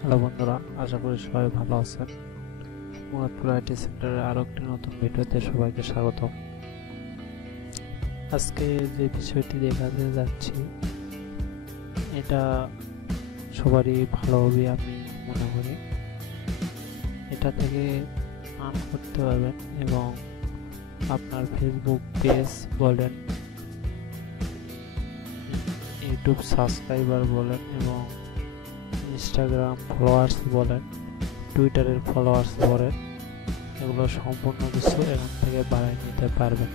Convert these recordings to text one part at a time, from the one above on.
Hello বন্ধুরা, আশা করি সবাই ভালো আছেন। মুরাদপুর আইটি সেন্টারের আরও একটি নতুন ভিডিওতে সবাইকে স্বাগত। আজকে যে বিষয়টি দেখাতে যাচ্ছি এটা সবারই ভালো হবে আমি মনে করি। এটা থেকে আর্ন করতে পারবেন এবং আপনার ফেসবুক পেজ বলেন, ইউটিউব সাবস্ক্রাইবার বলেন এবং ইনস্টাগ্রাম ফলোয়ার্স বলেন, টুইটারের ফলোয়ার্স বলেন, এগুলো সম্পূর্ণ কিছু এখান থেকে বাড়াই নিতে পারবেন।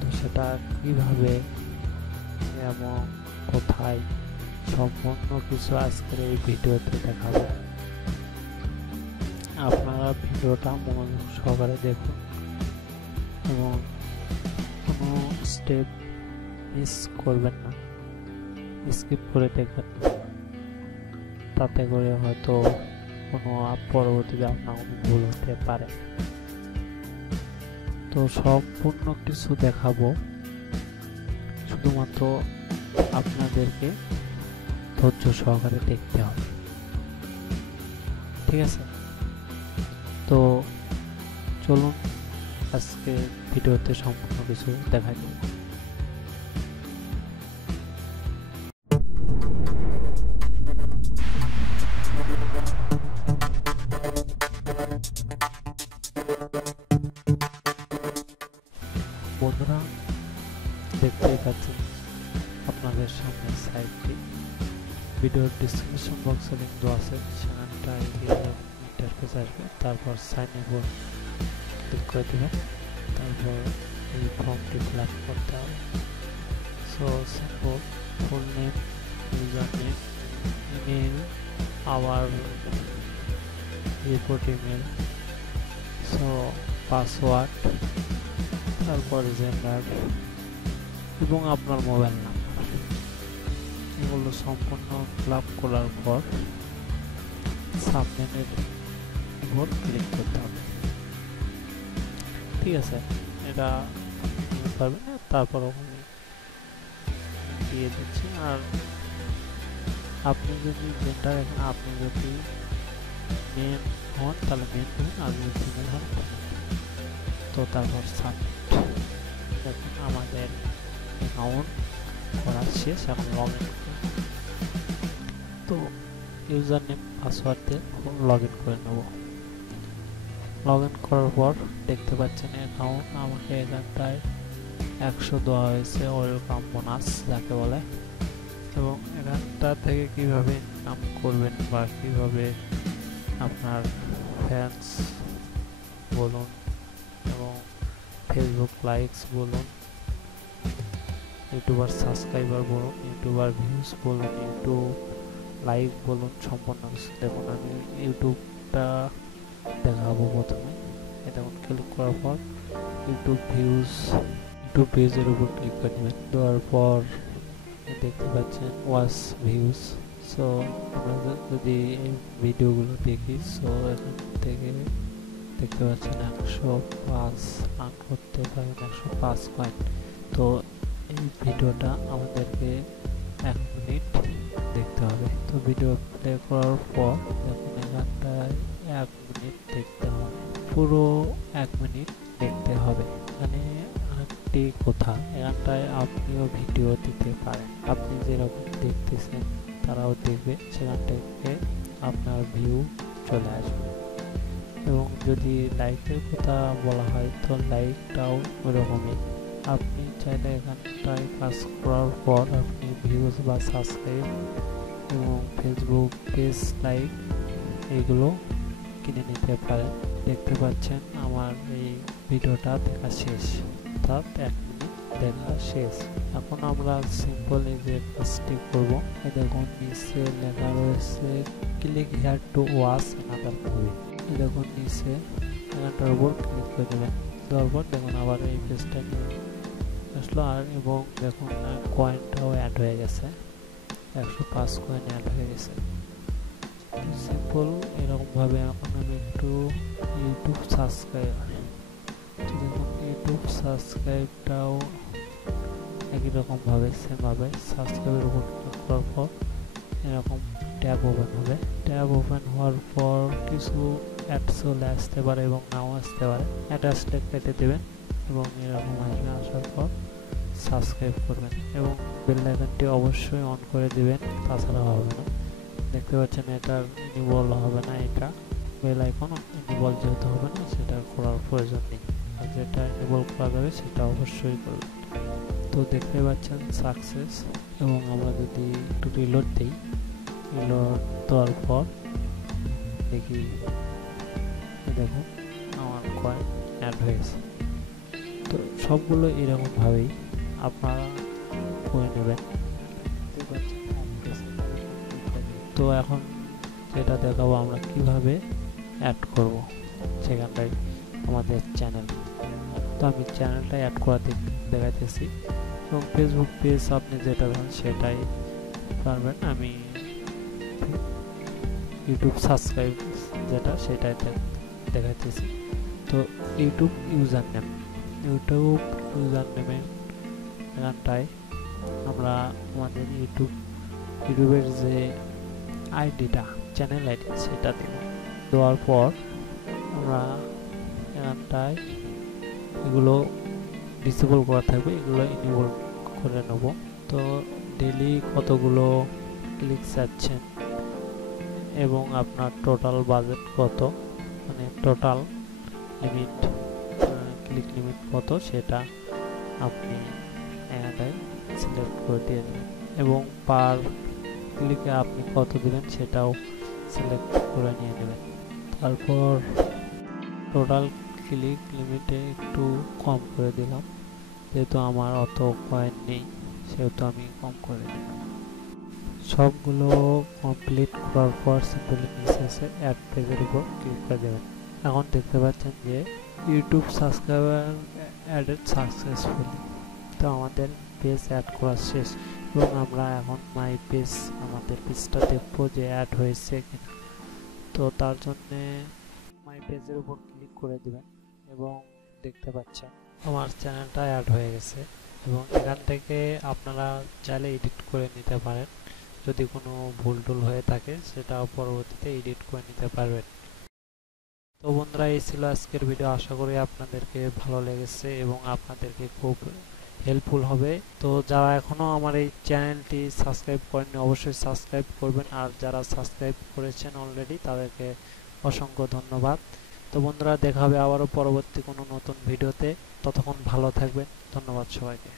তো সেটা কিভাবে এবং কোথায় সম্পূর্ণ কিছু আজকের এই ভিডিওতে দেখাবো। আপনারা ভিডিওটা মনোযোগ সহকারে দেখুন এবং কোনো স্টেপ মিস করবেন না, স্কিপ করে দেখবেন না, তাতে করে হয়তো কোনো পরবর্তীতে আপনার ভুল হতে পারে। তো সম্পূর্ণ কিছু দেখাবো, শুধুমাত্র আপনাদেরকে ধৈর্য সহকারে দেখতে হবে, ঠিক আছে? তো চলুন আজকে ভিডিওতে সম্পূর্ণ কিছু দেখাই দেব। বন্ধুরা, দেখতেই পাচ্ছেন আপনাদের সামনে সাইটটি। ভিডিওর ডিসক্রিপশন বক্সে লিঙ্ক দেওয়া আছে, সেখানটায় ইন্টারফেস আসবে। তারপর সাইন ইন ক্লিক করে দেবেন, তারপর এই ফর্মটি ফিল আপ করতে হবে। So simple, full name, user name, email, our report email, so password, তারপর জেন্ডার এবং আপনার মোবাইল নাম্বার, এগুলো সম্পূর্ণ ফিল আপ করার পর সাবমিটের উপর ক্লিক করতে হবে, ঠিক আছে? এটা আপনি পারবেন না, তারপর ওখানে দিয়ে দিচ্ছি। আর আপনি যদি জেন্ডার এখানে আপনি যদি মেন হন তাহলে মেন দেবেন, আর যদি ফিমেল হন তো তারপর সাবমিট। দেখুন আমাদের অ্যাকাউন্ট করা শেষ, এখন লগ ইন। তো ইউজার নেম পাসওয়ার্ড দিয়ে লগ ইন করে নেব। লগ ইন করার পর দেখতে পাচ্ছেন অ্যাকাউন্ট আমাকে এখানটায় 100 দেওয়া হয়েছে ওয়েলকাম বোনাস যাকে বলে। এবং এখানটা থেকে কিভাবে ইনকাম করবেন বা কিভাবে আপনার ফ্যান্স বলুন এবং ফেসবুক লাইকস বলুন, ইউটিউবার সাবস্ক্রাইবার বলুন, ইউটিউবার ভিউজ বলুন, ইউটিউব লাইক বলুন, সম্পূর্ণ কিছু দেখুন। আমি ইউটিউবটা দেখাবো প্রথমে। দেখুন ক্লিক করার পর ইউটিউব ভিউজের উপর ক্লিক করে নেবেন। দেওয়ার পর দেখতে পাচ্ছেন ওয়াচ ভিউজ। সো আমরা যদি এই ভিডিওগুলো দেখি, সো এখান থেকে দেখতে পাচ্ছেন 105 আর্ন করতে পারেন, 105 কয়েন। তো এই ভিডিওটা আমাদেরকে 1 মিনিট দেখতে হবে। তো ভিডিও প্লে করার পর দেখুন এখানটায় 1 মিনিট দেখতে হবে, পুরো 1 মিনিট দেখতে হবে। এখানে আরেকটি কথা, এখানটায় আপনিও ভিডিও দিতে পারেন, আপনি যেরকম দেখতেছেন তারাও দেখবে, সেখান থেকে আপনার ভিউ চলে আসবে। এবং যদি লাইকের কথা বলা হয় তো লাইকটাও ওরকমই। আপনি চাইলে এখানটায় কাজ করার পর আপনি ভিউজ বা সাবস্ক্রাইব এবং ফেসবুক পেজ লাইক এগুলো কিনে নিতে পারেন। দেখতে পাচ্ছেন আমার এই ভিডিওটা দেখা শেষ, অর্থাৎ 1 মিনিট দেখা শেষ। এখন আমরা সিম্পল এই যে কাজটি করবো, এই দেখুন নিচে লেখা রয়েছে click here to watch another movie. এই দেখুন নিচে এখানটার উপর ক্লিক করে দেবেন। দেওয়ার পর দেখুন আবার এই পেজটা আসলো। আর এবং দেখুন কয়েনটাও অ্যাড হয়ে গেছে, 105 কয়েন অ্যাড হয়ে গেছে। সিম্পল এরকমভাবে এখন আমি একটু ইউটিউব সাবস্ক্রাইবার, দেখুন ইউটিউব সাবস্ক্রাইবটাও একই রকমভাবে সেমভাবে সাবস্ক্রাইবের উপর ক্লিক করার পর এরকম ট্যাব ওপেন হবে। ট্যাব ওপেন হওয়ার পর কিছু অ্যাড চলে আসতে পারে এবং নাও আসতে পারে। অ্যাড আসলে কেটে দেবেন এবং এরকম আসবে। আসার পর সাবস্ক্রাইব করবেন এবং বেল আইকনটি অবশ্যই অন করে দিবেন, তাছাড়া হবে না। দেখতে পাচ্ছেন এটার ইনেবল হবে না, এটা বেল আইকন ইনেবল যেহেতু হবে না সেটা করার প্রয়োজন নেই। আর যেটা ইনেবল করা যাবে সেটা অবশ্যই করবেন। তো দেখতে পাচ্ছেন সাকসেস। এবং আমরা যদি একটু রিলোড দিই, রিলোড দেওয়ার পর দেখি, দেখুন আমার কয়েন অ্যাড হয়েছে। তো সবগুলো এরকমভাবেই আপনারা করে নেবেন। তো এখন যেটা দেখাবো আমরা কিভাবে অ্যাড করব সেখানটায় আমাদের চ্যানেল। তো আমি চ্যানেলটা অ্যাড করা দেখাইতেছি এবং ফেসবুক পেজ আপনি যেটা দেন সেটাই পারবেন। আমি ইউটিউব সাবস্ক্রাইব যেটা সেটাই দেখাইতেছি। তো ইউটিউব ইউজার নেমে এখানটায় আমরা আমাদের ইউটিউবের যে আইডিটা, চ্যানেল আইডি সেটা দেওয়ার পর আমরা এখানটায় এগুলো ডিসেবল করা থাকবে, এগুলো ইনেবল করে নেব। তো ডেইলি কতগুলো ক্লিক যাচ্ছেন এবং আপনার টোটাল বাজেট কত, মানে টোটাল লিমিট, ক্লিক লিমিট কত সেটা আপনি এখানটায় সিলেক্ট করে দিয়ে দেবেন এবং পার ক্লিকে আপনি কত দিবেন সেটাও সিলেক্ট করে নিয়ে নেবেন। তারপর টোটাল ক্লিক লিমিটে একটু কম করে দিলাম, যেহেতু আমার অত কয়েন নেই সেহেতু আমি কম করে দিলাম। সবগুলো কমপ্লিট করার পর সিম্পলি নিচে এসে অ্যাড পেজের উপর ক্লিক করে দেবেন। এখন দেখতে পাচ্ছেন যে ইউটিউব সাবস্ক্রাইবার অ্যাডেড সাকসেসফুলি। তো আমাদের পেজ অ্যাড করা শেষ এবং আমরা এখন মাই পেজ, আমাদের পেজটা দেখবো যে অ্যাড হয়েছে কিনা। তো তার জন্যে মাই পেজের উপর ক্লিক করে দিবেন এবং দেখতে পাচ্ছেন আমার চ্যানেলটা অ্যাড হয়ে গেছে এবং এখান থেকে আপনারা চাইলে এডিট করে নিতে পারেন। যদি কোনো ভুল টুল হয়ে থাকে সেটা পরবর্তীতে এডিট করে নিতে পারবেন। তো বন্ধুরা, এই ছিল আজকের ভিডিও। আশা করি আপনাদেরকে ভালো লেগেছে এবং আপনাদেরকে খুব হেল্পফুল হবে। তো যারা এখনও আমার এই চ্যানেলটি সাবস্ক্রাইব করেননি অবশ্যই সাবস্ক্রাইব করবেন, আর যারা সাবস্ক্রাইব করেছেন অলরেডি তাদেরকে অসংখ্য ধন্যবাদ। তো বন্ধুরা, দেখা হবে আবারও পরবর্তী কোনো নতুন ভিডিওতে। ততক্ষণ ভালো থাকবেন। ধন্যবাদ সবাইকে।